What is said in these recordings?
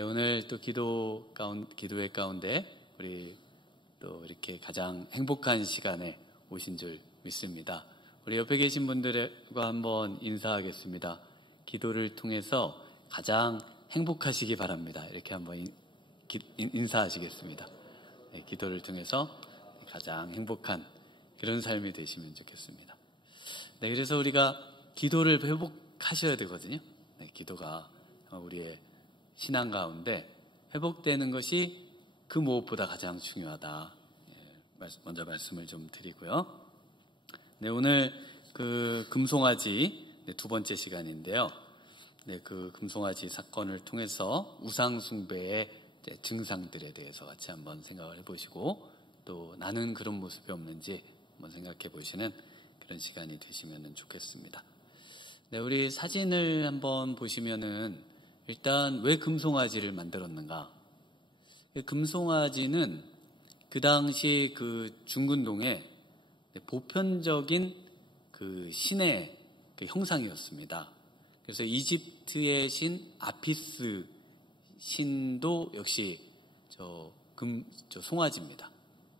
네, 오늘 또 기도회 가운데 우리 또 이렇게 가장 행복한 시간에 오신 줄 믿습니다. 우리 옆에 계신 분들과 한번 인사하겠습니다. 기도를 통해서 가장 행복하시기 바랍니다. 이렇게 한번 인사하시겠습니다. 네, 기도를 통해서 가장 행복한 그런 삶이 되시면 좋겠습니다. 네, 그래서 우리가 기도를 회복하셔야 되거든요. 네, 기도가 우리의 신앙 가운데 회복되는 것이 그 무엇보다 가장 중요하다. 먼저 말씀을 좀 드리고요. 네, 오늘 그 금송아지 두 번째 시간인데요. 네, 그 금송아지 사건을 통해서 우상숭배의 증상들에 대해서 같이 한번 생각을 해보시고 또 나는 그런 모습이 없는지 한번 생각해 보시는 그런 시간이 되시면 좋겠습니다. 네, 우리 사진을 한번 보시면은 일단 왜 금송아지를 만들었는가? 금송아지는 그 당시 그 중근동에 보편적인 그 신의 그 형상이었습니다. 그래서 이집트의 신 아피스 신도 역시 저 송아지입니다.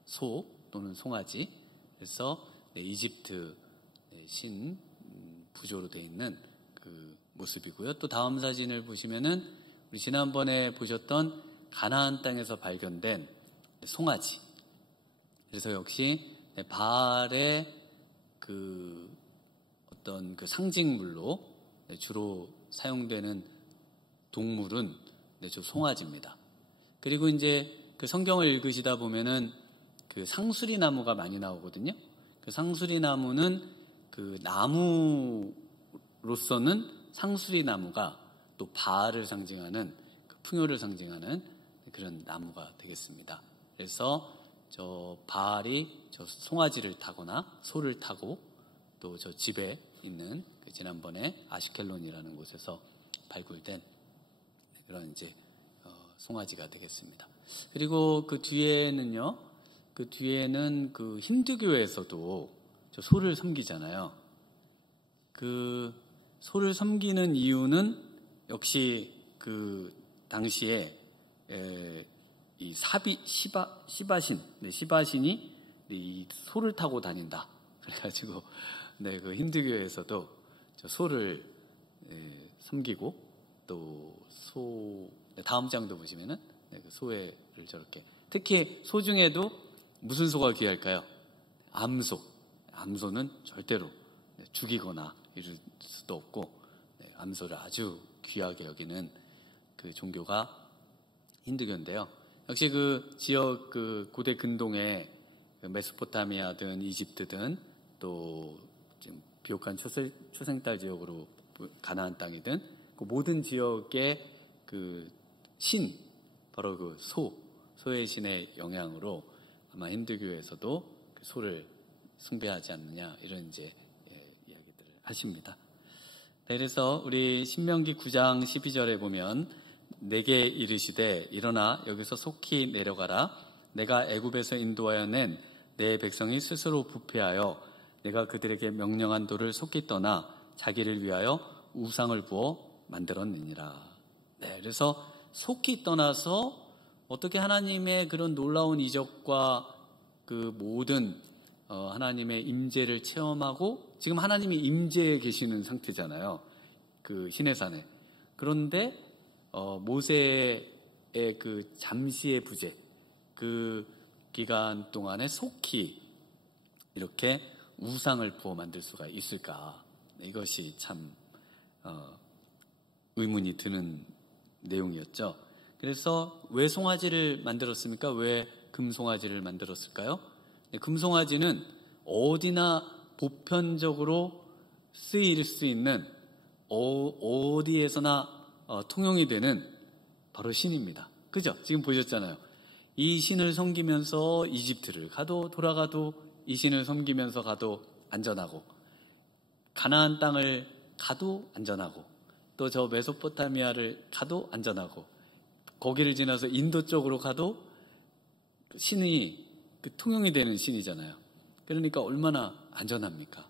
소 또는 송아지. 그래서 이집트 신 부조로 되어 있는 그 모습이고요. 또 다음 사진을 보시면은 우리 지난번에 보셨던 가나안 땅에서 발견된 송아지. 그래서 역시 바알의 그 어떤 그 상징물로 주로 사용되는 동물은 저 송아지입니다. 그리고 이제 그 성경을 읽으시다 보면은 그 상수리 나무가 많이 나오거든요. 그 상수리 나무는 그 나무로서는 상수리 나무가 또 바알을 상징하는 그 풍요를 상징하는 그런 나무가 되겠습니다. 그래서 저 바알이 저 송아지를 타거나 소를 타고 또 저 집에 있는 그 지난번에 아시켈론이라는 곳에서 발굴된 그런 이제 송아지가 되겠습니다. 그리고 그 뒤에는 그 힌두교에서도 저 소를 섬기잖아요. 그 소를 섬기는 이유는 역시 그 당시에 이 시바신, 시바신이 이 소를 타고 다닌다. 그래가지고 그 힌두교에서도 저 소를 섬기고 또 다음 장도 보시면은 그 소를 저렇게 특히 소 중에도 무슨 소가 귀할까요? 암소. 암소는 절대로 죽이거나 이럴 수도 없고 암소를 아주 귀하게 여기는 그 종교가 힌두교인데요. 역시 그 지역 그 고대 근동의 메소포타미아든 이집트든 또 지금 비옥한 초생딸 지역으로 가나안 땅이든 그 모든 지역의 그 신 바로 그 소의 신의 영향으로 아마 힌두교에서도 그 소를 숭배하지 않느냐 이런 이제 이야기들을 하십니다. 네, 그래서 우리 신명기 9장 12절에 보면 내게 이르시되 일어나 여기서 속히 내려가라. 내가 애굽에서 인도하여 낸 내 백성이 스스로 부패하여 내가 그들에게 명령한 도를 속히 떠나 자기를 위하여 우상을 부어 만들었느니라. 네, 그래서 속히 떠나서 어떻게 하나님의 그런 놀라운 이적과 그 모든 하나님의 임재를 체험하고 지금 하나님이 임재해 계시는 상태잖아요. 그 시내산에. 그런데 모세의 그 잠시의 부재 그 기간 동안에 속히 이렇게 우상을 부어 만들 수가 있을까? 이것이 참 의문이 드는 내용이었죠. 그래서 왜 송아지를 만들었습니까? 왜 금송아지를 만들었을까요? 금송아지는 어디나 보편적으로 쓰일 수 있는 어디에서나 통용이 되는 바로 신입니다. 그죠? 지금 보셨잖아요. 이 신을 섬기면서 이집트를 가도 돌아가도 이 신을 섬기면서 가도 안전하고 가나안 땅을 가도 안전하고 또 저 메소포타미아를 가도 안전하고 거기를 지나서 인도 쪽으로 가도 신이 통용이 되는 신이잖아요. 그러니까 얼마나 안전합니까?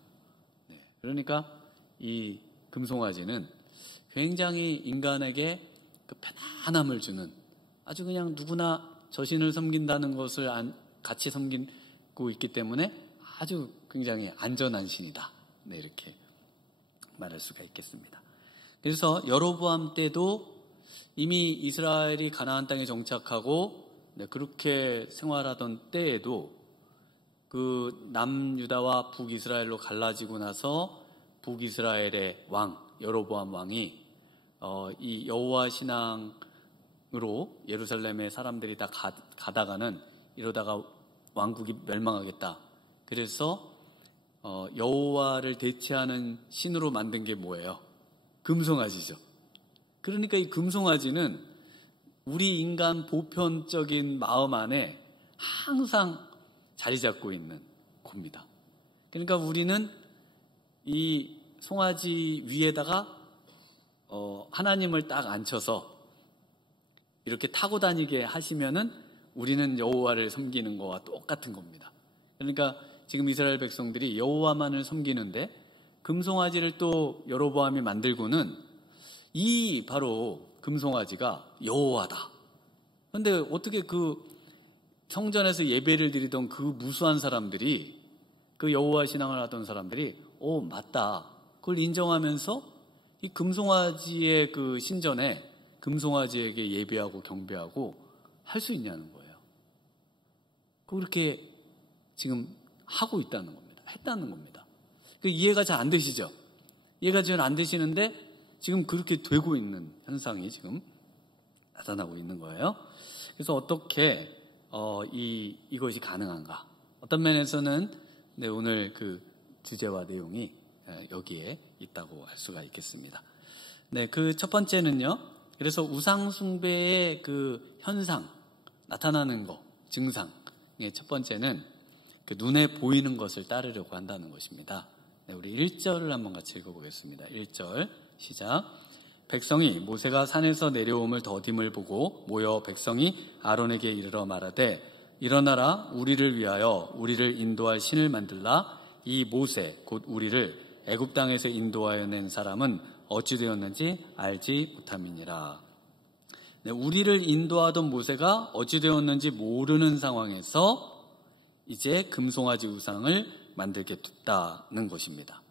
네, 그러니까 이 금송아지는 굉장히 인간에게 그 편안함을 주는, 아주 그냥 누구나 저신을 섬긴다는 것을 같이 섬기고 있기 때문에 아주 굉장히 안전한 신이다. 네, 이렇게 말할 수가 있겠습니다. 그래서 여로보암 때도 이미 이스라엘이 가나안 땅에 정착하고 그렇게 생활하던 때에도 그 남유다와 북이스라엘로 갈라지고 나서 북이스라엘의 왕 여로보암 왕이 이 여호와 신앙으로 예루살렘의 사람들이 다 가다가는 이러다가 왕국이 멸망하겠다. 그래서 여호와를 대체하는 신으로 만든 게 뭐예요? 금송아지죠. 그러니까 이 금송아지는 우리 인간 보편적인 마음 안에 항상 자리 잡고 있는 겁니다. 그러니까 우리는 이 송아지 위에다가 하나님을 딱 앉혀서 이렇게 타고 다니게 하시면은 우리는 여호와를 섬기는 거와 똑같은 겁니다. 그러니까 지금 이스라엘 백성들이 여호와만을 섬기는데 금송아지를 또 여로보암이 만들고는 이 바로 금송아지가 여호와다. 그런데 어떻게 그 성전에서 예배를 드리던 그 무수한 사람들이, 그 여호와 신앙을 하던 사람들이 맞다, 그걸 인정하면서 이 금송아지의 그 신전에 금송아지에게 예배하고 경배하고 할 수 있냐는 거예요. 그렇게 지금 하고 있다는 겁니다. 했다는 겁니다. 이해가 잘 안 되시죠? 이해가 잘 안 되시는데 지금 그렇게 되고 있는 현상이 지금 나타나고 있는 거예요. 그래서 어떻게 이것이 가능한가? 어떤 면에서는 오늘 그 주제와 내용이 여기에 있다고 할 수가 있겠습니다. 그 첫 번째는요. 그래서 우상 숭배의 그 현상, 나타나는 거, 증상. 첫 번째는 그 눈에 보이는 것을 따르려고 한다는 것입니다. 우리 1절을 한번 같이 읽어보겠습니다. 1절 시작. 백성이 모세가 산에서 내려옴을 더딤을 보고 모여 백성이 아론에게 이르러 말하되 일어나라, 우리를 위하여 우리를 인도할 신을 만들라. 이 모세 곧 우리를 애굽 땅에서 인도하여 낸 사람은 어찌 되었는지 알지 못함이니라. 우리를 인도하던 모세가 어찌 되었는지 모르는 상황에서 이제 금송아지 우상을 만들게 됐다는 것입니다.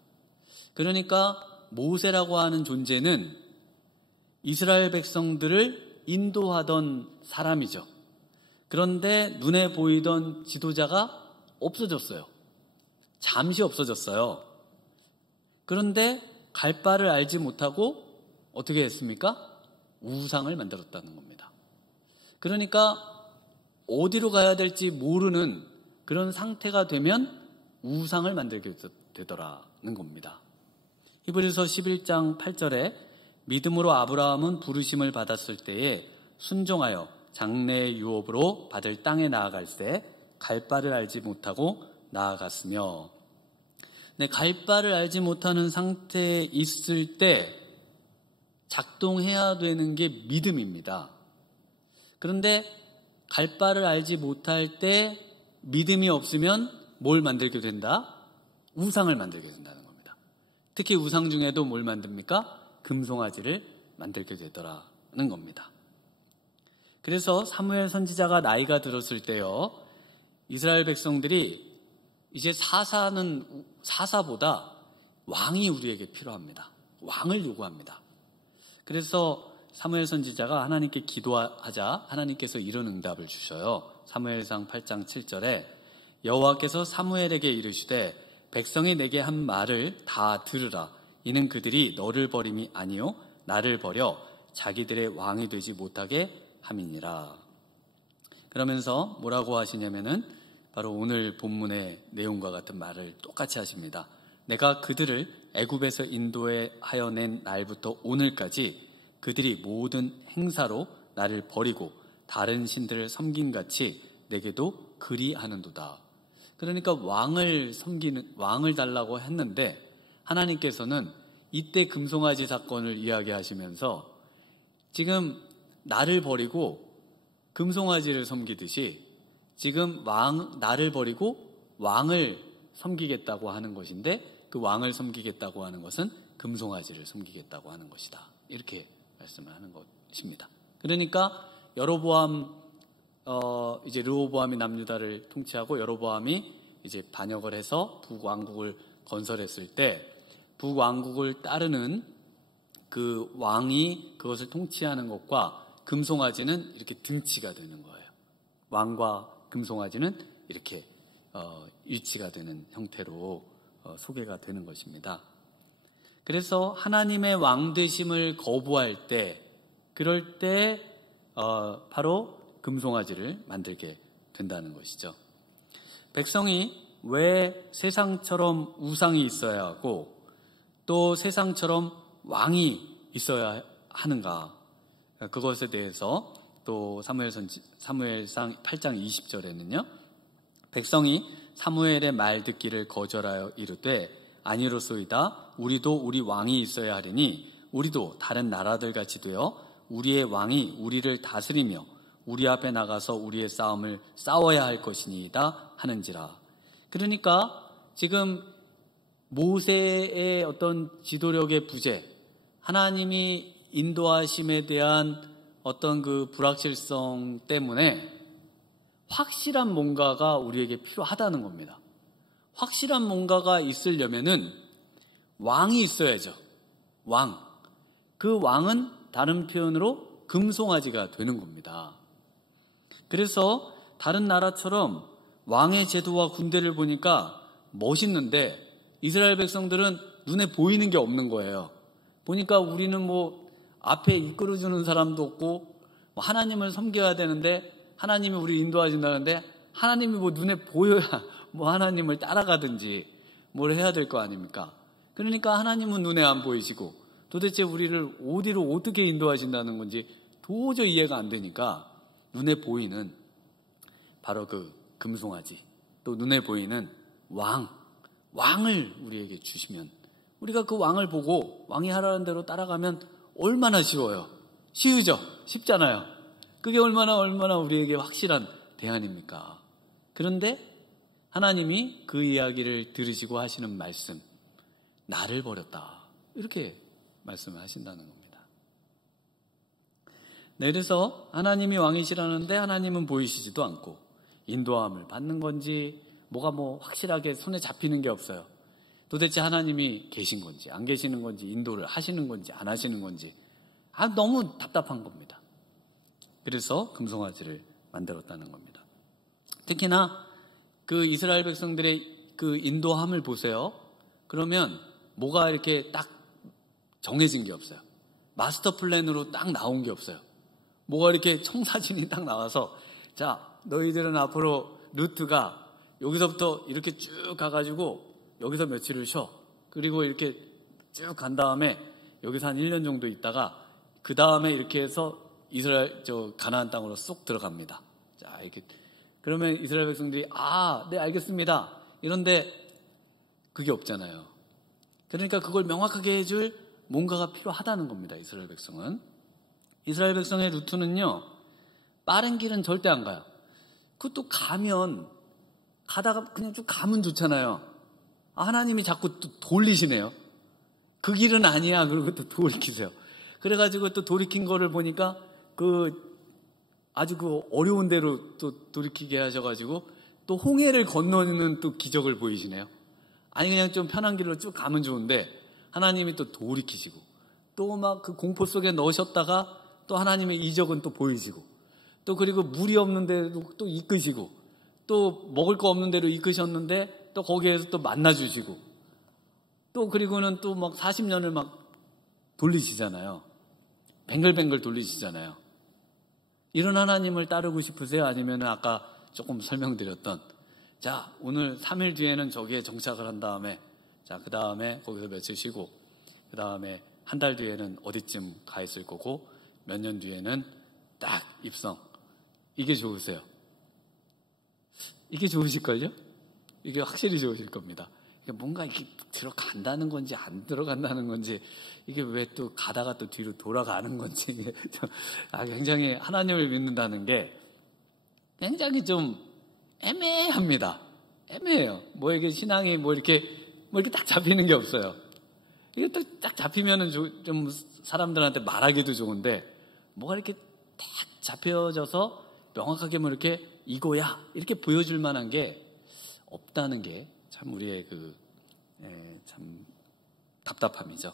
그러니까 모세라고 하는 존재는 이스라엘 백성들을 인도하던 사람이죠. 그런데 눈에 보이던 지도자가 없어졌어요. 잠시 없어졌어요. 그런데 갈 바를 알지 못하고 어떻게 했습니까? 우상을 만들었다는 겁니다. 그러니까 어디로 가야 될지 모르는 그런 상태가 되면 우상을 만들게 되더라는 겁니다. 히브리서 11장 8절에 믿음으로 아브라함은 부르심을 받았을 때에 순종하여 장래의 유업으로 받을 땅에 나아갈새 갈 바를 알지 못하고 나아갔으며, 갈 바를 알지 못하는 상태에 있을 때 작동해야 되는 게 믿음입니다. 그런데 갈 바를 알지 못할 때 믿음이 없으면 뭘 만들게 된다? 우상을 만들게 된다는 겁니다. 특히 우상 중에도 뭘 만듭니까? 금송아지를 만들게 되더라는 겁니다. 그래서 사무엘 선지자가 나이가 들었을 때요, 이스라엘 백성들이 이제 사사보다 왕이 우리에게 필요합니다. 왕을 요구합니다. 그래서 사무엘 선지자가 하나님께 기도하자 하나님께서 이런 응답을 주셔요. 사무엘상 8장 7절에 여호와께서 사무엘에게 이르시되 백성이 내게 한 말을 다 들으라. 이는 그들이 너를 버림이 아니요 나를 버려 자기들의 왕이 되지 못하게 함이니라. 그러면서 뭐라고 하시냐면은 바로 오늘 본문의 내용과 같은 말을 똑같이 하십니다. 내가 그들을 애굽에서 인도하여 낸 날부터 오늘까지 그들이 모든 행사로 나를 버리고 다른 신들을 섬김같이 내게도 그리하는도다. 그러니까 왕을 달라고 했는데 하나님께서는 이때 금송아지 사건을 이야기하시면서 지금 나를 버리고 금송아지를 섬기듯이 지금 나를 버리고 왕을 섬기겠다고 하는 것인데, 그 왕을 섬기겠다고 하는 것은 금송아지를 섬기겠다고 하는 것이다. 이렇게 말씀을 하는 것입니다. 그러니까 이제 르호보암이 남유다를 통치하고 여로보암이 이제 반역을 해서 북왕국을 건설했을 때 북왕국을 따르는 그 왕이 그것을 통치하는 것과 금송아지는 이렇게 등치가 되는 거예요. 왕과 금송아지는 이렇게 위치가 되는 형태로 소개가 되는 것입니다. 그래서 하나님의 왕 되심을 거부할 때, 그럴 때 바로 금송아지를 만들게 된다는 것이죠. 백성이 왜 세상처럼 우상이 있어야 하고 또 세상처럼 왕이 있어야 하는가, 그것에 대해서 또 사무엘상 8장 20절에는요 백성이 사무엘의 말 듣기를 거절하여 이르되 아니로소이다 우리도 우리 왕이 있어야 하리니 우리도 다른 나라들 같이 되어 우리의 왕이 우리를 다스리며 우리 앞에 나가서 우리의 싸움을 싸워야 할 것이니이다 하는지라. 그러니까 지금 모세의 어떤 지도력의 부재, 하나님이 인도하심에 대한 어떤 그 불확실성 때문에 확실한 뭔가가 우리에게 필요하다는 겁니다. 확실한 뭔가가 있으려면은 왕이 있어야죠. 왕. 그 왕은 다른 표현으로 금송아지가 되는 겁니다. 그래서 다른 나라처럼 왕의 제도와 군대를 보니까 멋있는데 이스라엘 백성들은 눈에 보이는 게 없는 거예요. 보니까 우리는 뭐 앞에 이끌어주는 사람도 없고 하나님을 섬겨야 되는데 하나님이 우리 인도하신다는데 하나님이 뭐 눈에 보여야 뭐 하나님을 따라가든지 뭘 해야 될 거 아닙니까? 그러니까 하나님은 눈에 안 보이시고 도대체 우리를 어디로 어떻게 인도하신다는 건지 도저히 이해가 안 되니까 눈에 보이는 바로 그 금송아지, 또 눈에 보이는 왕을 우리에게 주시면 우리가 그 왕을 보고 왕이 하라는 대로 따라가면 얼마나 쉬워요. 쉬우죠? 쉽잖아요. 그게 얼마나 우리에게 확실한 대안입니까? 그런데 하나님이 그 이야기를 들으시고 하시는 말씀, 나를 버렸다, 이렇게 말씀을 하신다는 겁니다. 네, 그래서 하나님이 왕이시라는데 하나님은 보이시지도 않고 인도함을 받는 건지 뭐가 뭐 확실하게 손에 잡히는 게 없어요. 도대체 하나님이 계신 건지 안 계시는 건지 인도를 하시는 건지 안 하시는 건지 너무 답답한 겁니다. 그래서 금송아지를 만들었다는 겁니다. 특히나 그 이스라엘 백성들의 그 인도함을 보세요. 그러면 뭐가 이렇게 딱 정해진 게 없어요. 마스터 플랜으로 딱 나온 게 없어요. 뭐가 이렇게 청사진이 딱 나와서 자, 너희들은 앞으로 루트가 여기서부터 이렇게 쭉 가가지고 여기서 며칠을 쉬어. 그리고 이렇게 쭉 간 다음에 여기서 한 1년 정도 있다가 그 다음에 이렇게 해서 가나안 땅으로 쏙 들어갑니다. 자, 이렇게 그러면 이스라엘 백성들이 네, 알겠습니다. 이런데 그게 없잖아요. 그러니까 그걸 명확하게 해줄 뭔가가 필요하다는 겁니다. 이스라엘 백성은. 이스라엘 백성의 루트는요, 빠른 길은 절대 안 가요. 그것도 가다가 그냥 쭉 가면 좋잖아요. 하나님이 자꾸 또 돌리시네요. 그 길은 아니야. 그리고 또 돌이키세요. 그래가지고 또 돌이킨 거를 보니까 아주 어려운 대로 또 돌이키게 하셔가지고 또 홍해를 건너는 또 기적을 보이시네요. 아니, 그냥 좀 편한 길로 쭉 가면 좋은데 하나님이 또 돌이키시고 또 막 그 공포 속에 넣으셨다가 또 하나님의 이적은 또 보이시고 또 그리고 물이 없는 데로 또 이끄시고 또 먹을 거 없는 데로 이끄셨는데 또 거기에서 또 만나주시고 또 그리고는 또 막 40년을 막 돌리시잖아요. 뱅글뱅글 돌리시잖아요. 이런 하나님을 따르고 싶으세요? 아니면 아까 조금 설명드렸던 자, 오늘 3일 뒤에는 저기에 정착을 한 다음에 자, 그 다음에 거기서 며칠 쉬고 그 다음에 한 달 뒤에는 어디쯤 가 있을 거고 몇 년 뒤에는 딱 입성. 이게 좋으세요? 이게 좋으실걸요? 이게 확실히 좋으실 겁니다. 뭔가 이렇게 들어간다는 건지 안 들어간다는 건지 이게 왜 또 가다가 또 뒤로 돌아가는 건지 굉장히 하나님을 믿는다는 게 굉장히 좀 애매합니다. 애매해요. 뭐 이게 신앙이 뭐 이렇게 딱 잡히는 게 없어요. 이게 또 딱 잡히면은 좀 사람들한테 말하기도 좋은데 뭐가 이렇게 딱 잡혀져서 명확하게 뭐 이렇게 이거야 이렇게 보여줄 만한 게 없다는 게 참 우리의 참 답답함이죠.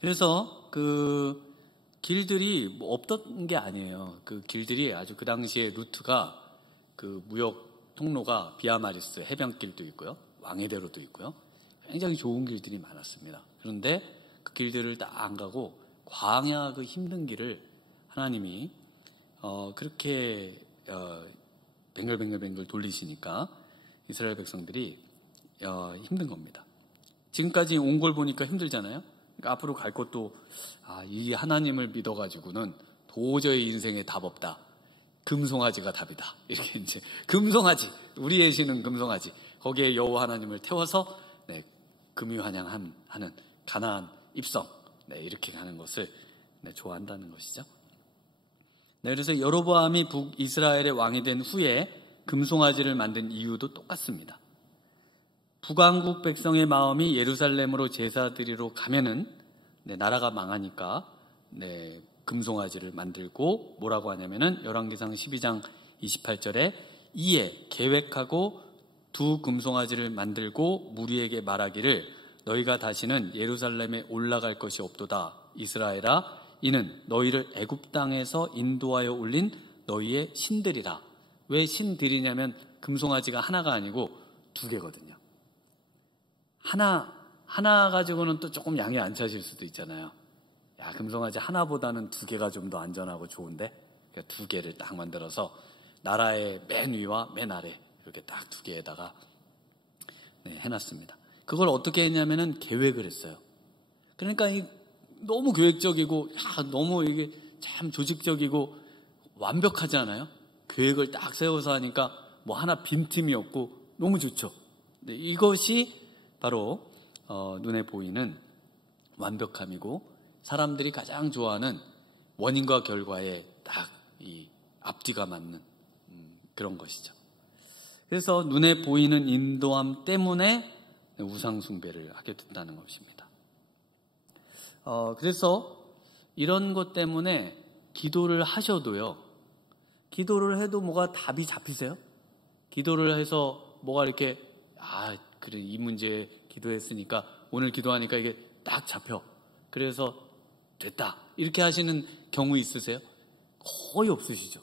그래서 그 길들이 뭐 없던 게 아니에요. 그 길들이 아주 그 당시에 루트가 그 무역 통로가 비아마리스 해변길도 있고요, 왕의대로도 있고요, 굉장히 좋은 길들이 많았습니다. 그런데 그 길들을 다 안 가고 광야 그 힘든 길을 하나님이 그렇게 뱅글뱅글 돌리시니까 이스라엘 백성들이 힘든 겁니다. 지금까지 온 걸 보니까 힘들잖아요. 그러니까 앞으로 갈 것도 이 하나님을 믿어가지고는 도저히 인생에 답 없다. 금송아지가 답이다. 이렇게 이제 금송아지, 우리의 신은 금송아지. 거기에 여호와 하나님을 태워서 금유환영하는 가나안 입성, 이렇게 가는 것을 좋아한다는 것이죠. 그래서 여로보암이 북이스라엘의 왕이 된 후에 금송아지를 만든 이유도 똑같습니다. 북왕국 백성의 마음이 예루살렘으로 제사 드리러 가면은 나라가 망하니까 금송아지를 만들고 뭐라고 하냐면은 열왕기상 12장 28절에 이에 계획하고 두 금송아지를 만들고 무리에게 말하기를 너희가 다시는 예루살렘에 올라갈 것이 없도다. 이스라엘아, 이는 너희를 애굽 땅에서 인도하여 올린 너희의 신들이라. 왜 신들이냐면 금송아지가 하나가 아니고 두 개거든요. 하나 가지고는 또 조금 양이 안 차실 수도 있잖아요. 야, 금송아지 하나보다는 두 개가 좀 더 안전하고 좋은데, 그러니까 두 개를 딱 만들어서 나라의 맨 위와 맨 아래 이렇게 딱 두 개에다가 해놨습니다. 그걸 어떻게 했냐면은 계획을 했어요. 그러니까 너무 계획적이고 너무 이게 참 조직적이고 완벽하지 않아요? 계획을 딱 세워서 하니까 뭐 하나 빈틈이 없고 너무 좋죠. 이것이 바로 눈에 보이는 완벽함이고 사람들이 가장 좋아하는 원인과 결과에 딱 이 앞뒤가 맞는 그런 것이죠. 그래서 눈에 보이는 인도함 때문에 우상 숭배를 하게 된다는 것입니다. 그래서 이런 것 때문에 기도를 하셔도요, 기도를 해도 뭐가 답이 잡히세요? 기도를 해서 뭐가 이렇게 그래 이 문제 기도했으니까 오늘 기도하니까 이게 딱 잡혀. 그래서 됐다. 이렇게 하시는 경우 있으세요? 거의 없으시죠.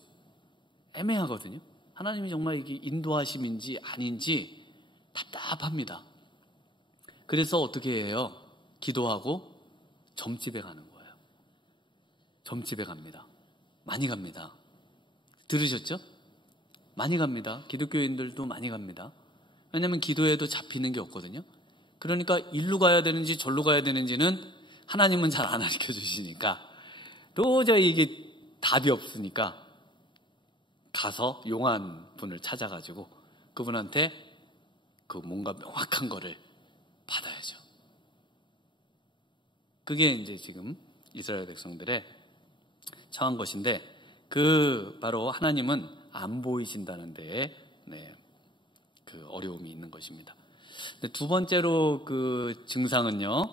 애매하거든요. 하나님이 정말 이게 인도하심인지 아닌지 답답합니다. 그래서 어떻게 해요? 기도하고 점집에 가는 거예요. 점집에 갑니다. 많이 갑니다. 들으셨죠? 많이 갑니다. 기독교인들도 많이 갑니다. 왜냐하면 기도해도 잡히는 게 없거든요. 그러니까 일로 가야 되는지 절로 가야 되는지는 하나님은 잘 안 가르쳐 주시니까 도저히 이게 답이 없으니까 가서 용한 분을 찾아가지고 그분한테 그 뭔가 명확한 거를 받아야죠. 그게 이제 지금 이스라엘 백성들의 처한 것인데 바로 하나님은 안 보이신다는 데에 그 어려움이 있는 것입니다. 두 번째로 그 증상은요,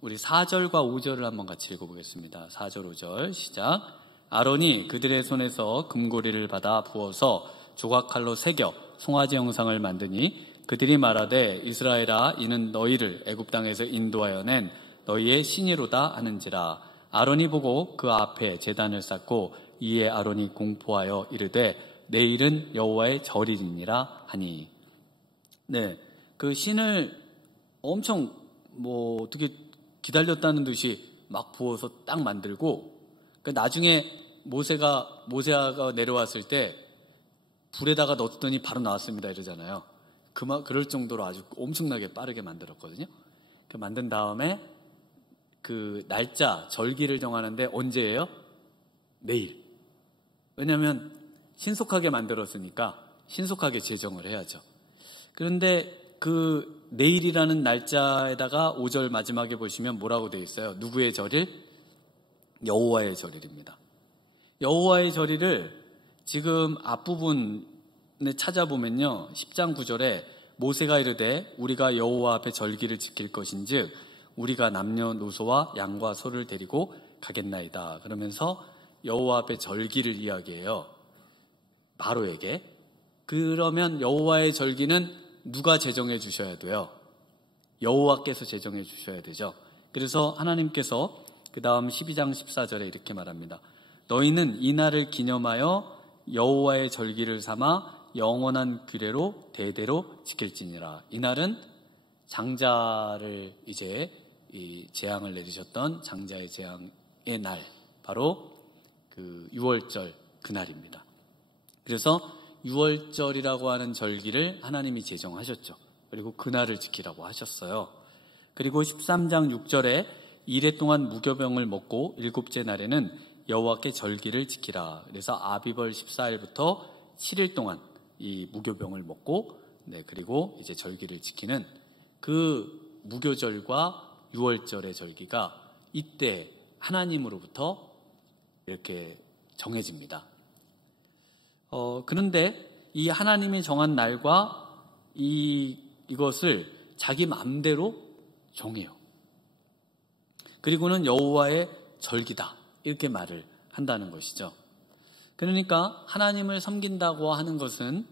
우리 4절과 5절을 한번 같이 읽어보겠습니다. 4절 5절 시작. 아론이 그들의 손에서 금고리를 받아 부어서 조각칼로 새겨 송아지 형상을 만드니 그들이 말하되 이스라엘아, 이는 너희를 애굽 땅에서 인도하여 낸 너희의 신이로다 하는지라. 아론이 보고 그 앞에 제단을 쌓고 이에 아론이 공포하여 이르되 내일은 여호와의 절이니라 하니. 그 신을 엄청 어떻게 기다렸다는 듯이 막 부어서 딱 만들고, 나중에 모세가 내려왔을 때 불에다가 넣었더니 바로 나왔습니다 이러잖아요. 그럴 정도로 아주 엄청나게 빠르게 만들었거든요. 만든 다음에 그 날짜, 절기를 정하는데 언제예요? 내일. 왜냐하면 신속하게 만들었으니까 신속하게 제정을 해야죠. 그런데 그 내일이라는 날짜에다가 5절 마지막에 보시면 뭐라고 되어 있어요? 누구의 절일? 여호와의 절일입니다. 여호와의 절일을 지금 앞부분에 찾아보면요, 10장 9절에 모세가 이르되 우리가 여호와 앞에 절기를 지킬 것인즉 우리가 남녀노소와 양과 소를 데리고 가겠나이다. 그러면서 여호와 앞에 절기를 이야기해요. 바로에게. 그러면 여호와의 절기는 누가 제정해 주셔야 돼요? 여호와께서 제정해 주셔야 되죠. 그래서 하나님께서 그 다음 12장 14절에 이렇게 말합니다. 너희는 이 날을 기념하여 여호와의 절기를 삼아 영원한 규례로 대대로 지킬지니라. 이 날은 장자를 이제 이 재앙을 내리셨던 장자의 재앙의 날, 바로 그 6월절 그날입니다. 그래서 6월절이라고 하는 절기를 하나님이 제정하셨죠. 그리고 그날을 지키라고 하셨어요. 그리고 13장 6절에 이래 동안 무교병을 먹고 일곱째 날에는 여호와께 절기를 지키라. 그래서 아비벌 14일부터 7일 동안 이 무교병을 먹고, 그리고 이제 절기를 지키는 그 무교절과 6월절의 절기가 이때 하나님으로부터 이렇게 정해집니다. 그런데 이 하나님이 정한 날과 이것을 자기 마음대로 정해요. 그리고는 여호와의 절기다, 이렇게 말을 한다는 것이죠. 그러니까 하나님을 섬긴다고 하는 것은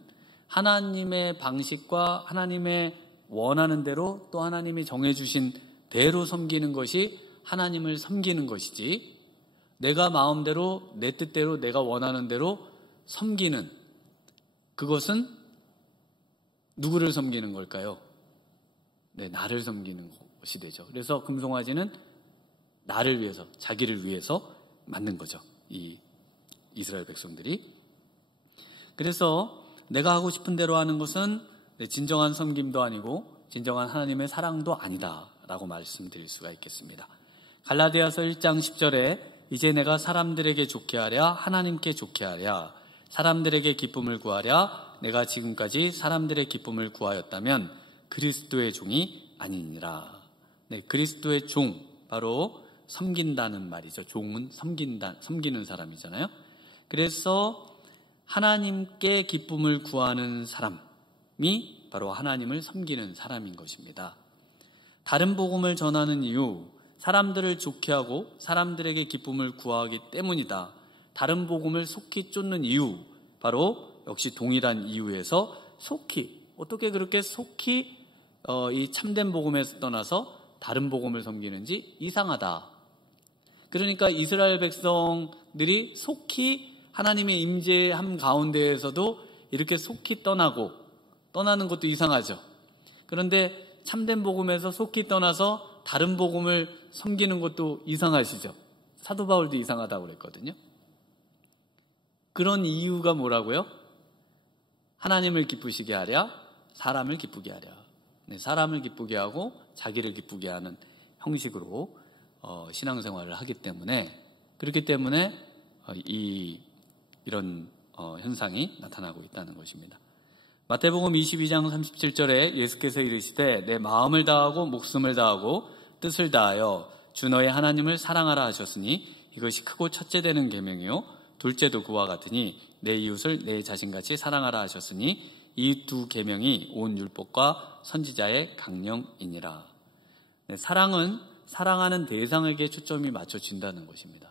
하나님의 방식과 하나님의 원하는 대로, 또 하나님이 정해주신 대로 섬기는 것이 하나님을 섬기는 것이지, 내가 마음대로 내 뜻대로 내가 원하는 대로 섬기는, 그것은 누구를 섬기는 걸까요? 나를 섬기는 것이 되죠. 그래서 금송아지는 나를 위해서, 자기를 위해서 만든 거죠, 이 이스라엘 백성들이. 그래서 내가 하고 싶은 대로 하는 것은 진정한 섬김도 아니고 진정한 하나님의 사랑도 아니다 라고 말씀드릴 수가 있겠습니다. 갈라디아서 1장 10절에 이제 내가 사람들에게 좋게 하랴 하나님께 좋게 하랴, 사람들에게 기쁨을 구하랴 내가 지금까지 사람들의 기쁨을 구하였다면 그리스도의 종이 아니니라. 그리스도의 종, 바로 섬긴다는 말이죠. 종은 섬기는 사람이잖아요. 그래서 하나님께 기쁨을 구하는 사람이 바로 하나님을 섬기는 사람인 것입니다. 다른 복음을 전하는 이유, 사람들을 좋게 하고 사람들에게 기쁨을 구하기 때문이다. 다른 복음을 속히 쫓는 이유, 바로 역시 동일한 이유에서 속히, 어떻게 그렇게 속히 이 참된 복음에서 떠나서 다른 복음을 섬기는지 이상하다. 그러니까 이스라엘 백성들이 속히 하나님의 임재함 가운데에서도 이렇게 속히 떠나는 것도 이상하죠. 그런데 참된 복음에서 속히 떠나서 다른 복음을 섬기는 것도 이상하시죠. 사도 바울도 이상하다고 그랬거든요. 그런 이유가 뭐라고요? 하나님을 기쁘시게 하랴, 사람을 기쁘게 하랴. 사람을 기쁘게 하고 자기를 기쁘게 하는 형식으로 신앙생활을 하기 때문에, 그렇기 때문에 이런 현상이 나타나고 있다는 것입니다. 마태복음 22장 37절에 예수께서 이르시되 내 마음을 다하고 목숨을 다하고 뜻을 다하여 주 너의 하나님을 사랑하라 하셨으니 이것이 크고 첫째 되는 계명이요 둘째도 그와 같으니 내 이웃을 내 자신같이 사랑하라 하셨으니 이 두 계명이 온 율법과 선지자의 강령이니라. 사랑은 사랑하는 대상에게 초점이 맞춰진다는 것입니다.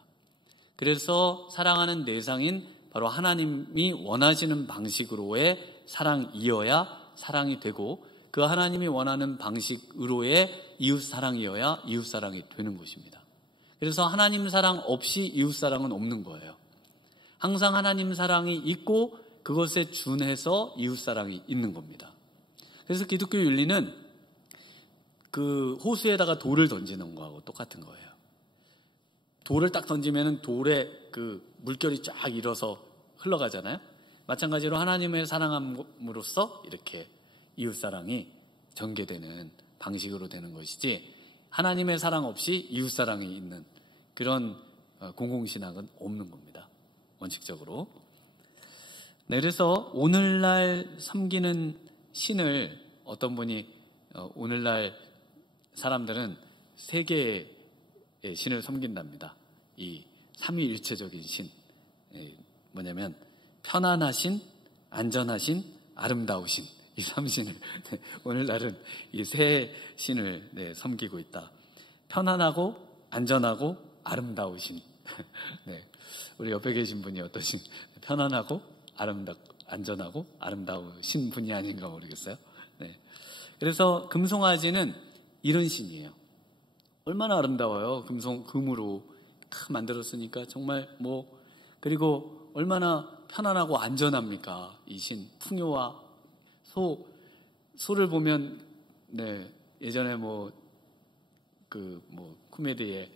그래서 사랑하는 대상인 바로 하나님이 원하시는 방식으로의 사랑이어야 사랑이 되고, 그 하나님이 원하는 방식으로의 이웃사랑이어야 이웃사랑이 되는 것입니다. 그래서 하나님 사랑 없이 이웃사랑은 없는 거예요. 항상 하나님 사랑이 있고 그것에 준해서 이웃사랑이 있는 겁니다. 그래서 기독교 윤리는 그 호수에다가 돌을 던지는 거하고 똑같은 거예요. 돌을 딱 던지면 돌에 그 물결이 쫙 일어서 흘러가잖아요. 마찬가지로 하나님의 사랑함으로써 이렇게 이웃사랑이 전개되는 방식으로 되는 것이지, 하나님의 사랑 없이 이웃사랑이 있는 그런 공공신앙은 없는 겁니다, 원칙적으로. 그래서 오늘날 섬기는 신을, 어떤 분이 오늘날 사람들은 세 개의 신을 섬긴답니다. 이 삼위일체적인 신, 뭐냐면 편안하신, 안전하신, 아름다우신, 이 3신을 오늘날은 이 세 신을 섬기고 있다. 편안하고 안전하고 아름다우신, 네. 우리 옆에 계신 분이 어떠신, 편안하고 안전하고 아름다우신 분이 아닌가 모르겠어요. 네. 그래서 금송아지는 이런 신이에요. 얼마나 아름다워요. 금으로 만들었으니까 정말 그리고 얼마나 편안하고 안전합니까? 이 신, 풍요와 소를 보면, 네, 예전에 코미디에,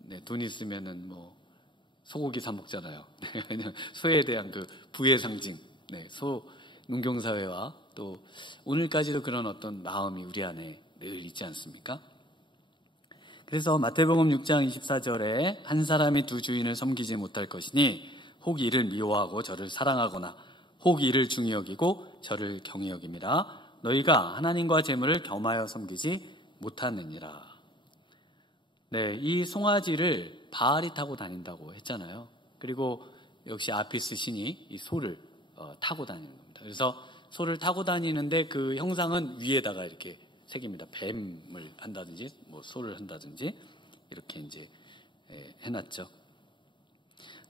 네, 돈 있으면은 소고기 사 먹잖아요. 왜냐면 소에 대한 그 부의 상징, 네, 농경사회와 또 오늘까지도 그런 어떤 마음이 우리 안에 늘 있지 않습니까? 그래서 마태복음 6장 24절에 한 사람이 두 주인을 섬기지 못할 것이니 혹 이를 미워하고 저를 사랑하거나 혹 이를 중히 여기고 저를 경히 여김이라. 너희가 하나님과 재물을 겸하여 섬기지 못하느니라. 네, 이 송아지를 바알이 타고 다닌다고 했잖아요. 그리고 역시 아피스 신이 이 소를 타고 다니는 겁니다. 그래서 소를 타고 다니는데 그 형상은 위에다가 이렇게 새깁니다. 뱀을 한다든지 소를 한다든지 이렇게 이제 해놨죠.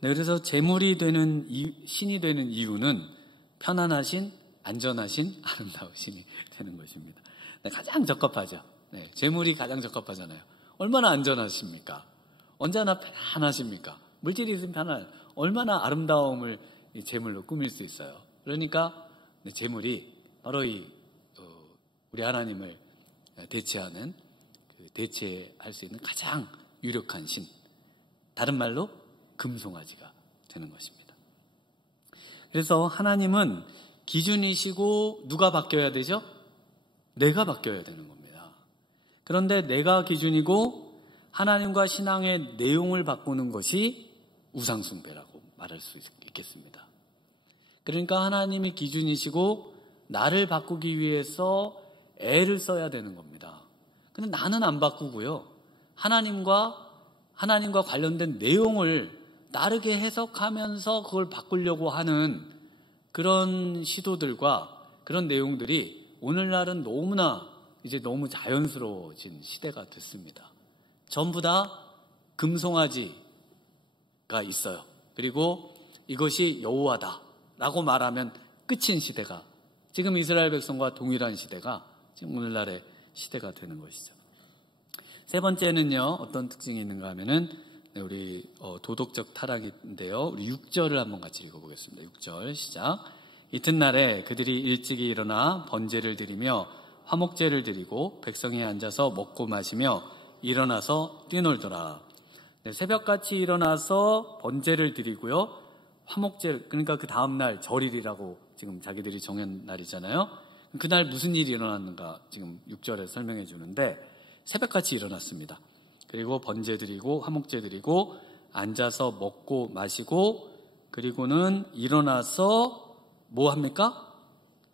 네, 그래서 재물이 되는 신이 되는 이유는 편안하신, 안전하신, 아름다우신이 되는 것입니다. 네, 가장 적합하죠. 네, 재물이 가장 적합하잖아요. 얼마나 안전하십니까? 언제나 편안하십니까? 물질이 있으면 편안. 얼마나 아름다움을 이 재물로 꾸밀 수 있어요. 그러니까 재물이 바로 우리 하나님을 대체하는, 대체할 수 있는 가장 유력한 신, 다른 말로 금송아지가 되는 것입니다. 그래서 하나님은 기준이시고 누가 바뀌어야 되죠? 내가 바뀌어야 되는 겁니다. 그런데 내가 기준이고 하나님과 신앙의 내용을 바꾸는 것이 우상숭배라고 말할 수 있겠습니다. 그러니까 하나님이 기준이시고 나를 바꾸기 위해서 애를 써야 되는 겁니다. 근데 나는 안 바꾸고요. 하나님과 관련된 내용을 다르게 해석하면서 그걸 바꾸려고 하는 그런 시도들과 그런 내용들이 오늘날은 너무 자연스러워진 시대가 됐습니다. 전부 다 금송아지가 있어요. 그리고 이것이 여호와다라고 말하면 끝인 시대가, 지금 이스라엘 백성과 동일한 시대가 지금 오늘날의 시대가 되는 것이죠. 세 번째는요, 어떤 특징이 있는가 하면은 우리 도덕적 타락인데요. 우리 6절을 한번 같이 읽어보겠습니다. 6절 시작. 이튿날에 그들이 일찍이 일어나 번제를 드리며 화목제를 드리고 백성이 앉아서 먹고 마시며 일어나서 뛰놀더라. 네, 새벽같이 일어나서 번제를 드리고요. 화목제, 그러니까 그 다음날 절일이라고 지금 자기들이 정한 날이잖아요. 그날 무슨 일이 일어났는가 지금 6절에 설명해 주는데, 새벽같이 일어났습니다. 그리고 번제 드리고 화목제 드리고 앉아서 먹고 마시고, 그리고는 일어나서 뭐 합니까?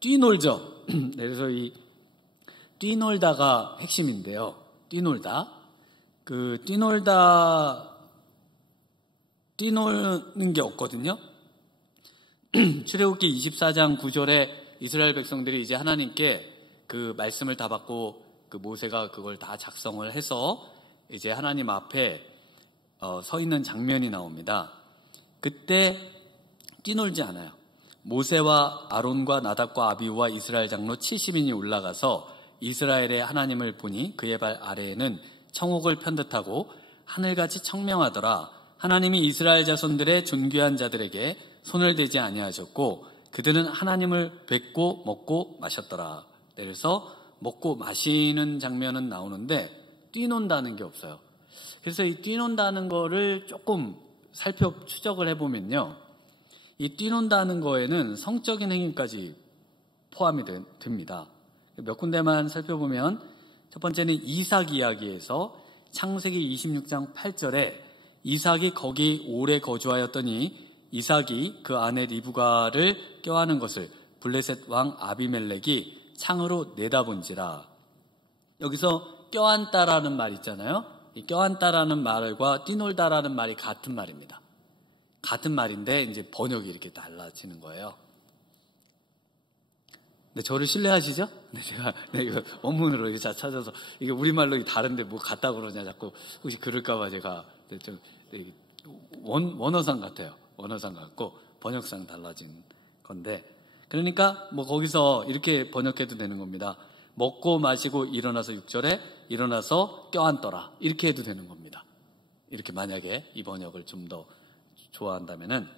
뛰놀죠. 그래서 이 뛰놀다가 핵심인데요. 뛰노는 게 없거든요. 출애굽기 24장 9절에 이스라엘 백성들이 이제 하나님께 그 말씀을 다 받고 그 모세가 그걸 다 작성을 해서 이제 하나님 앞에 서 있는 장면이 나옵니다. 그때 뛰놀지 않아요. 모세와 아론과 나답과 아비후와 이스라엘 장로 70인이 올라가서 이스라엘의 하나님을 보니 그의 발 아래에는 청옥을 편듯하고 하늘같이 청명하더라. 하나님이 이스라엘 자손들의 존귀한 자들에게 손을 대지 아니하셨고 그들은 하나님을 뵙고 먹고 마셨더라. 그래서 먹고 마시는 장면은 나오는데 뛰논다는 게 없어요. 그래서 이 뛰논다는 거를 조금 추적을 해보면요, 이 뛰논다는 거에는 성적인 행위까지 포함이 됩니다. 몇 군데만 살펴보면, 첫 번째는 이삭 이야기에서 창세기 26장 8절에 이삭이 거기 오래 거주하였더니 이삭이 그 아내 리브가를 껴안은 것을 블레셋 왕 아비멜렉이 창으로 내다본지라. 여기서 껴안다라는 말 있잖아요. 이 껴안다라는 말과 뛰놀다라는 말이 같은 말입니다. 같은 말인데 이제 번역이 이렇게 달라지는 거예요. 네, 저를 신뢰하시죠? 네, 제가 이거 원문으로 이렇게 찾아서 이게 우리말로 다른데 뭐 같다고 그러냐 자꾸 혹시 그럴까봐 제가 좀 원어상 같아요. 원어상 같고 번역상 달라진 건데, 그러니까 뭐 거기서 이렇게 번역해도 되는 겁니다. 먹고 마시고 일어나서 6절에 일어나서 껴안더라, 이렇게 해도 되는 겁니다. 이렇게 만약에 이 번역을 좀 더 좋아한다면은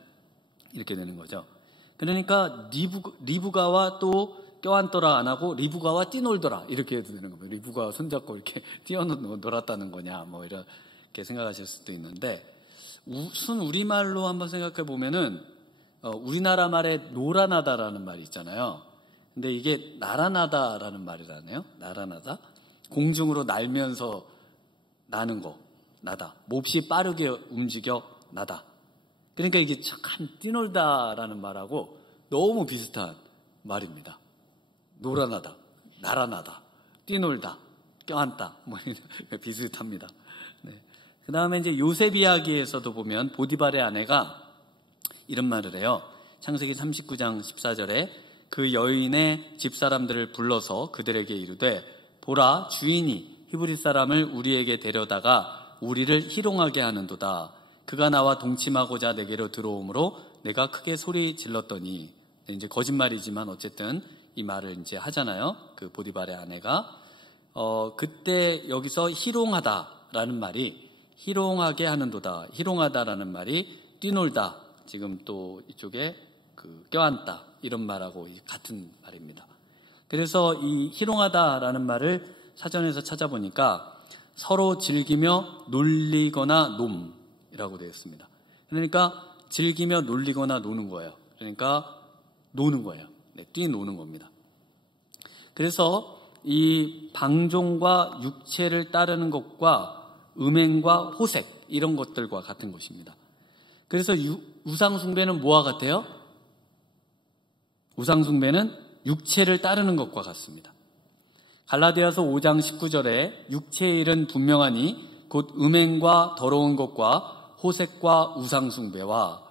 이렇게 되는 거죠. 그러니까 리브가와 또 껴안더라 안 하고 리브가와 뛰놀더라, 이렇게 해도 되는 겁니다. 리브가와 손잡고 이렇게 뛰어놀았다는 거냐, 뭐 이렇게 생각하실 수도 있는데, 순 우리말로 한번 생각해 보면은 우리나라 말에 노란하다라는 말이 있잖아요. 근데 이게 날아나다라는 말이라네요. 날아나다, 공중으로 날면서 나는 거, 나다. 몹시 빠르게 움직여 나다. 그러니까 이게 잠깐 뛰놀다라는 말하고 너무 비슷한 말입니다. 노란하다, 날아나다, 뛰놀다, 껴안다, 뭐 비슷합니다. 네. 그 다음에 이제 요셉 이야기에서도 보면 보디발의 아내가 이런 말을 해요. 창세기 39장 14절에 그 여인의 집사람들을 불러서 그들에게 이르되, 보라, 주인이 히브리 사람을 우리에게 데려다가 우리를 희롱하게 하는도다. 그가 나와 동침하고자 내게로 들어오므로 내가 크게 소리 질렀더니, 이제 거짓말이지만 어쨌든 이 말을 이제 하잖아요. 그 보디발의 아내가 그때 여기서 희롱하다라는 말이 희롱하게 하는도다, 희롱하다라는 말이 뛰놀다, 지금 또 이쪽에 그 껴안다, 이런 말하고 같은 말입니다. 그래서 이 희롱하다라는 말을 사전에서 찾아보니까 서로 즐기며 놀리거나 놈이라고 되어 있습니다. 그러니까 즐기며 놀리거나 노는 거예요. 그러니까 노는 거예요. 네, 뛰노는 겁니다. 그래서 이 방종과 육체를 따르는 것과 음행과 호색, 이런 것들과 같은 것입니다. 그래서 우상숭배는 뭐와 같아요? 우상숭배는 육체를 따르는 것과 같습니다. 갈라디아서 5장 19절에 육체의 일은 분명하니 곧 음행과 더러운 것과 호색과 우상숭배와,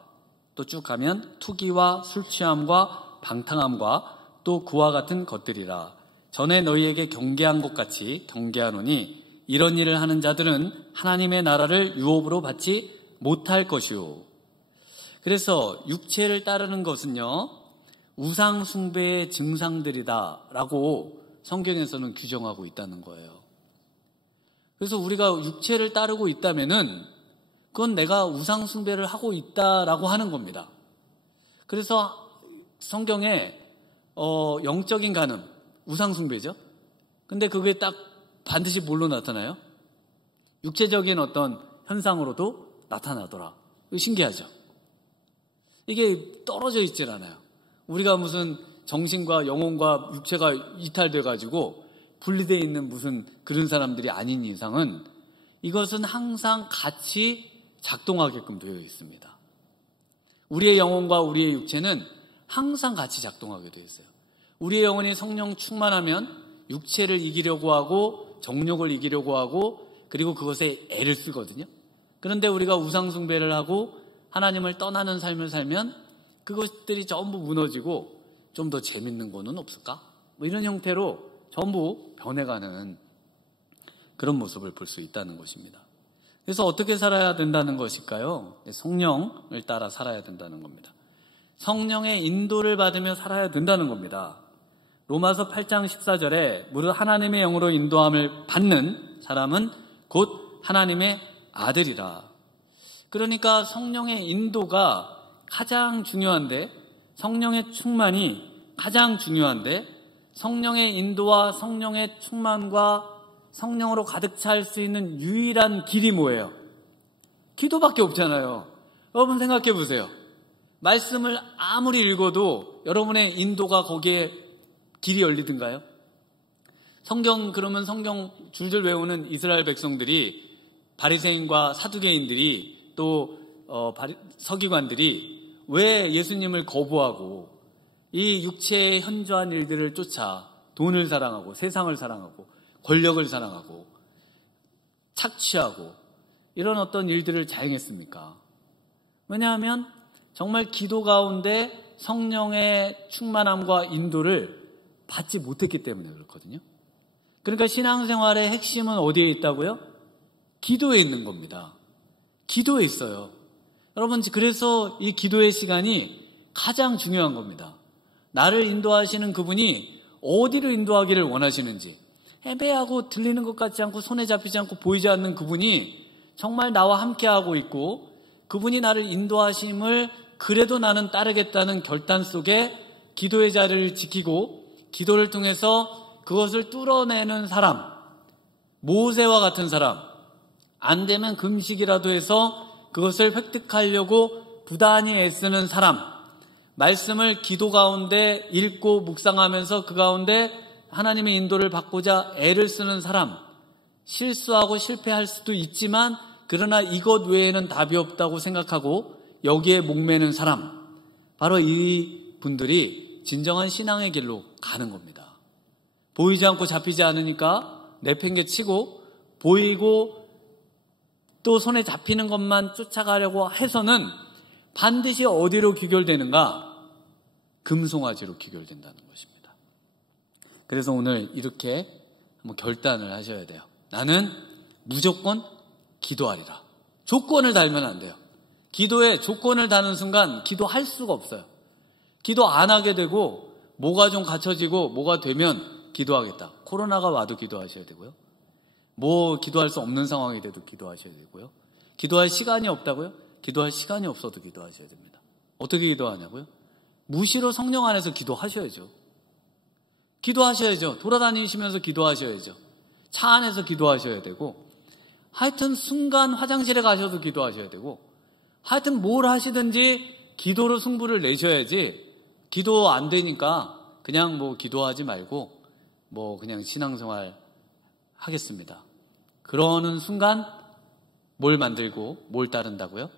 또 쭉 가면 투기와 술취함과 방탕함과 또 그와 같은 것들이라. 전에 너희에게 경계한 것 같이 경계하노니 이런 일을 하는 자들은 하나님의 나라를 유업으로 받지 못할 것이요. 그래서 육체를 따르는 것은요, 우상 숭배의 증상들이다라고 성경에서는 규정하고 있다는 거예요. 그래서 우리가 육체를 따르고 있다면은 그건 내가 우상 숭배를 하고 있다라고 하는 겁니다. 그래서 성경에 영적인 간음, 우상 숭배죠. 근데 그게 딱 반드시 뭘로 나타나요? 육체적인 어떤 현상으로도 나타나더라. 신기하죠? 이게 떨어져 있질 않아요. 우리가 무슨 정신과 영혼과 육체가 이탈돼가지고 분리되어 있는 무슨 그런 사람들이 아닌 이상은 이것은 항상 같이 작동하게끔 되어 있습니다. 우리의 영혼과 우리의 육체는 항상 같이 작동하게 되어 있어요. 우리의 영혼이 성령 충만하면 육체를 이기려고 하고 정욕을 이기려고 하고 그리고 그것에 애를 쓰거든요. 그런데 우리가 우상숭배를 하고 하나님을 떠나는 삶을 살면 그것들이 전부 무너지고 좀 더 재밌는 거는 없을까? 뭐 이런 형태로 전부 변해가는 그런 모습을 볼 수 있다는 것입니다. 그래서 어떻게 살아야 된다는 것일까요? 성령을 따라 살아야 된다는 겁니다. 성령의 인도를 받으며 살아야 된다는 겁니다. 로마서 8장 14절에 무릇 하나님의 영으로 인도함을 받는 사람은 곧 하나님의 아들이라. 그러니까 성령의 인도가 가장 중요한데, 성령의 충만이 가장 중요한데, 성령의 인도와 성령의 충만과 성령으로 가득 찰 수 있는 유일한 길이 뭐예요? 기도밖에 없잖아요. 여러분 생각해 보세요. 말씀을 아무리 읽어도 여러분의 인도가 거기에 길이 열리든가요? 그러면 성경 줄줄 외우는 이스라엘 백성들이, 바리새인과 사두개인들이, 또 서기관들이 왜 예수님을 거부하고 이 육체의 현저한 일들을 쫓아 돈을 사랑하고 세상을 사랑하고 권력을 사랑하고 착취하고 이런 어떤 일들을 자행했습니까? 왜냐하면 정말 기도 가운데 성령의 충만함과 인도를 받지 못했기 때문에 그렇거든요. 그러니까 신앙생활의 핵심은 어디에 있다고요? 기도에 있는 겁니다. 기도에 있어요. 여러분, 그래서 이 기도의 시간이 가장 중요한 겁니다. 나를 인도하시는 그분이 어디로 인도하기를 원하시는지, 애매하고 들리는 것 같지 않고 손에 잡히지 않고 보이지 않는 그분이 정말 나와 함께하고 있고, 그분이 나를 인도하심을 그래도 나는 따르겠다는 결단 속에 기도의 자리를 지키고 기도를 통해서 그것을 뚫어내는 사람, 모세와 같은 사람, 안 되면 금식이라도 해서 그것을 획득하려고 부단히 애쓰는 사람, 말씀을 기도 가운데 읽고 묵상하면서 그 가운데 하나님의 인도를 받고자 애를 쓰는 사람, 실수하고 실패할 수도 있지만 그러나 이것 외에는 답이 없다고 생각하고 여기에 목매는 사람, 바로 이 분들이 진정한 신앙의 길로 가는 겁니다. 보이지 않고 잡히지 않으니까 내팽개치고, 보이고 또 손에 잡히는 것만 쫓아가려고 해서는 반드시 어디로 귀결되는가? 금송아지로 귀결된다는 것입니다. 그래서 오늘 이렇게 한번 결단을 하셔야 돼요. 나는 무조건 기도하리라. 조건을 달면 안 돼요. 기도에 조건을 다는 순간 기도할 수가 없어요. 기도 안 하게 되고 뭐가 좀 갖춰지고 뭐가 되면 기도하겠다. 코로나가 와도 기도하셔야 되고요. 뭐 기도할 수 없는 상황이 돼도 기도하셔야 되고요. 기도할 시간이 없다고요? 기도할 시간이 없어도 기도하셔야 됩니다. 어떻게 기도하냐고요? 무시로 성령 안에서 기도하셔야죠. 기도하셔야죠. 돌아다니시면서 기도하셔야죠. 차 안에서 기도하셔야 되고, 하여튼 순간 화장실에 가셔도 기도하셔야 되고, 하여튼 뭘 하시든지 기도로 승부를 내셔야지, 기도 안 되니까 그냥 뭐 기도하지 말고 뭐 그냥 신앙생활 하겠습니다. 그러는 순간 뭘 만들고 뭘 따른다고요?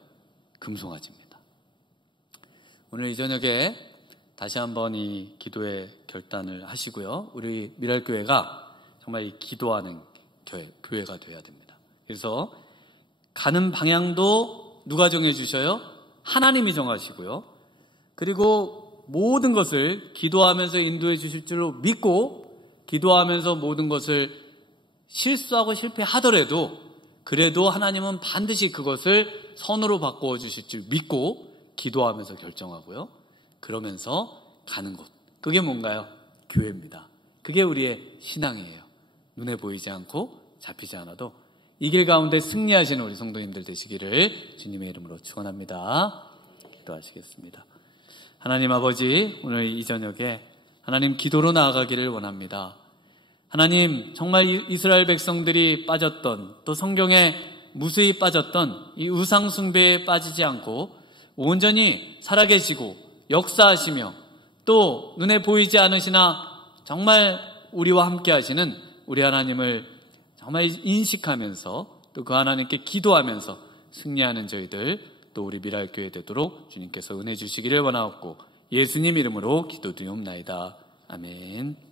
금송아지입니다. 오늘 이 저녁에 다시 한번 이 기도의 결단을 하시고요. 우리 미랄교회가 정말 이 기도하는 교회가 되어야 됩니다. 그래서 가는 방향도 누가 정해주셔요? 하나님이 정하시고요. 그리고 모든 것을 기도하면서 인도해 주실 줄로 믿고, 기도하면서 모든 것을 실수하고 실패하더라도 그래도 하나님은 반드시 그것을 선으로 바꾸어 주실 줄 믿고 기도하면서 결정하고요. 그러면서 가는 곳, 그게 뭔가요? 교회입니다. 그게 우리의 신앙이에요. 눈에 보이지 않고 잡히지 않아도 이 길 가운데 승리하시는 우리 성도님들 되시기를 주님의 이름으로 축원합니다. 기도하시겠습니다. 하나님 아버지, 오늘 이 저녁에 하나님 기도로 나아가기를 원합니다. 하나님, 정말 이스라엘 백성들이 빠졌던, 또 성경에 무수히 빠졌던 이 우상 숭배에 빠지지 않고 온전히 살아계시고 역사하시며 또 눈에 보이지 않으시나 정말 우리와 함께 하시는 우리 하나님을 정말 인식하면서 또 그 하나님께 기도하면서 승리하는 저희들, 또 우리 미랄교회 되도록 주님께서 은혜 주시기를 원하옵고 예수님 이름으로 기도드리옵나이다. 아멘.